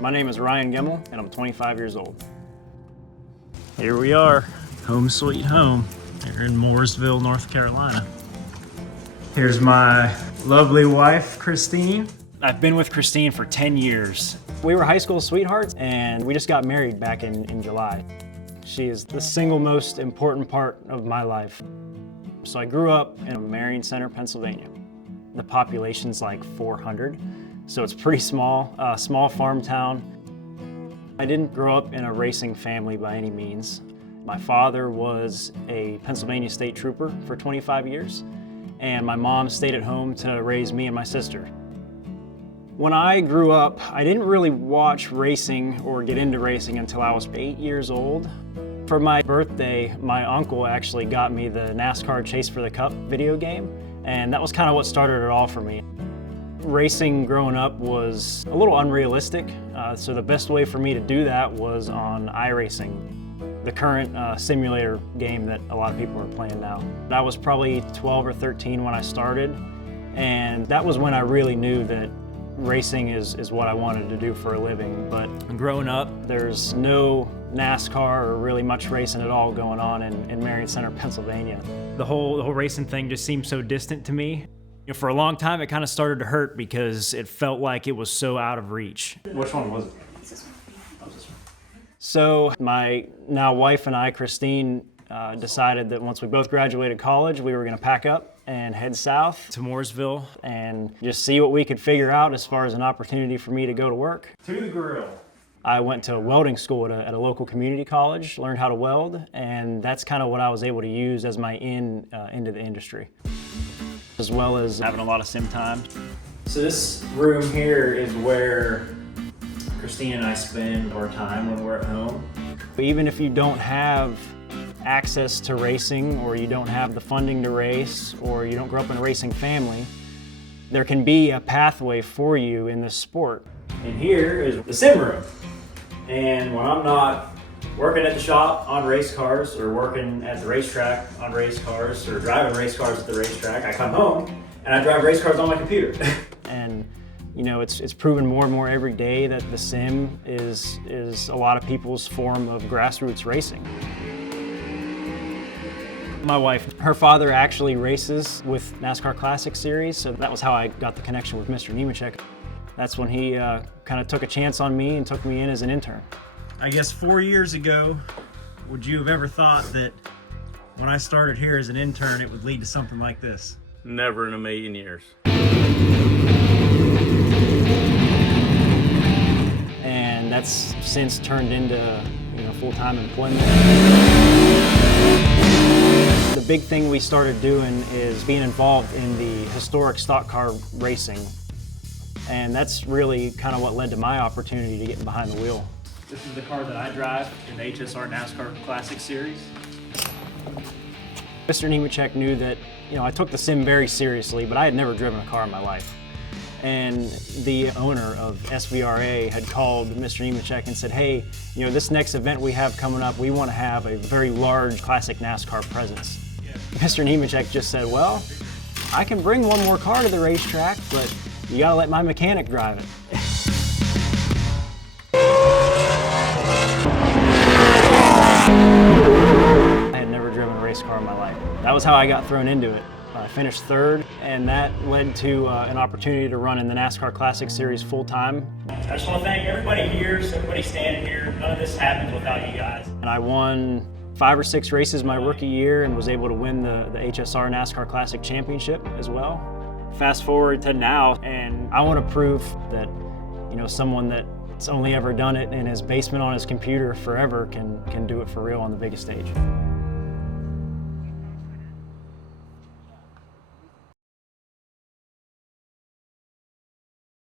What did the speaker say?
My name is Ryan Gemmell, and I'm 25 years old. Here we are, home sweet home, here in Mooresville, North Carolina. Here's my lovely wife, Christine. I've been with Christine for 10 years. We were high school sweethearts, and we just got married back in July. She is the single most important part of my life. So I grew up in Marion Center, Pennsylvania. The population's like 400, so it's pretty small, small farm town. I didn't grow up in a racing family by any means. My father was a Pennsylvania state trooper for 25 years, and my mom stayed at home to raise me and my sister. When I grew up, I didn't really watch racing or get into racing until I was 8 years old. For my birthday, my uncle actually got me the NASCAR Chase for the Cup video game, and that was kind of what started it all for me. Racing growing up was a little unrealistic, so the best way for me to do that was on iRacing, the current simulator game that a lot of people are playing now. I was probably 12 or 13 when I started, and that was when I really knew that racing is what I wanted to do for a living. But growing up, there's no NASCAR or really much racing at all going on in Marion Center, Pennsylvania. The whole racing thing just seemed so distant to me. You know, for a long time, it kind of started to hurt because it felt like it was so out of reach. Which one was it? So my now wife and I, Christine, decided that once we both graduated college, we were going to pack up and head south to Mooresville and just see what we could figure out as far as an opportunity for me to go to work. To the grill. I went to welding school at a local community college, learned how to weld, and that's kind of what I was able to use as my into the industry, as well as having a lot of sim time. So this room here is where Christine and I spend our time when we're at home. Even if you don't have access to racing, or you don't have the funding to race, or you don't grow up in a racing family, there can be a pathway for you in this sport. And here is the sim room. And when I'm not working at the shop on race cars, or working at the racetrack on race cars, or driving race cars at the racetrack, I come home and I drive race cars on my computer. And you know, it's proven more and more every day that the sim is a lot of people's form of grassroots racing. My wife, her father actually races with NASCAR Classic Series, so that was how I got the connection with Mr. Nemechek. That's when he kind of took a chance on me and took me in as an intern. I guess 4 years ago, would you have ever thought that when I started here as an intern, it would lead to something like this? Never in a million years. And that's since turned into, you know, full-time employment. The big thing we started doing is being involved in the historic stock car racing. And that's really kind of what led to my opportunity to get behind the wheel. This is the car that I drive in the HSR NASCAR Classic Series. Mr. Nemechek knew that, you know, I took the sim very seriously, but I had never driven a car in my life. And the owner of SVRA had called Mr. Nemechek and said, hey, you know, this next event we have coming up, we want to have a very large classic NASCAR presence. Mr. Nemechek just said, well, I can bring one more car to the racetrack, but you gotta let my mechanic drive it. I had never driven a race car in my life. That was how I got thrown into it. I finished third, and that led to an opportunity to run in the NASCAR Classic Series full-time. I just want to thank everybody here, everybody standing here. None of this happens without you guys. And I won 5 or 6 races my rookie year and was able to win the HSR NASCAR Classic Championship as well. Fast forward to now, and I want to prove that, you know, someone that's only ever done it in his basement on his computer forever can do it for real on the biggest stage.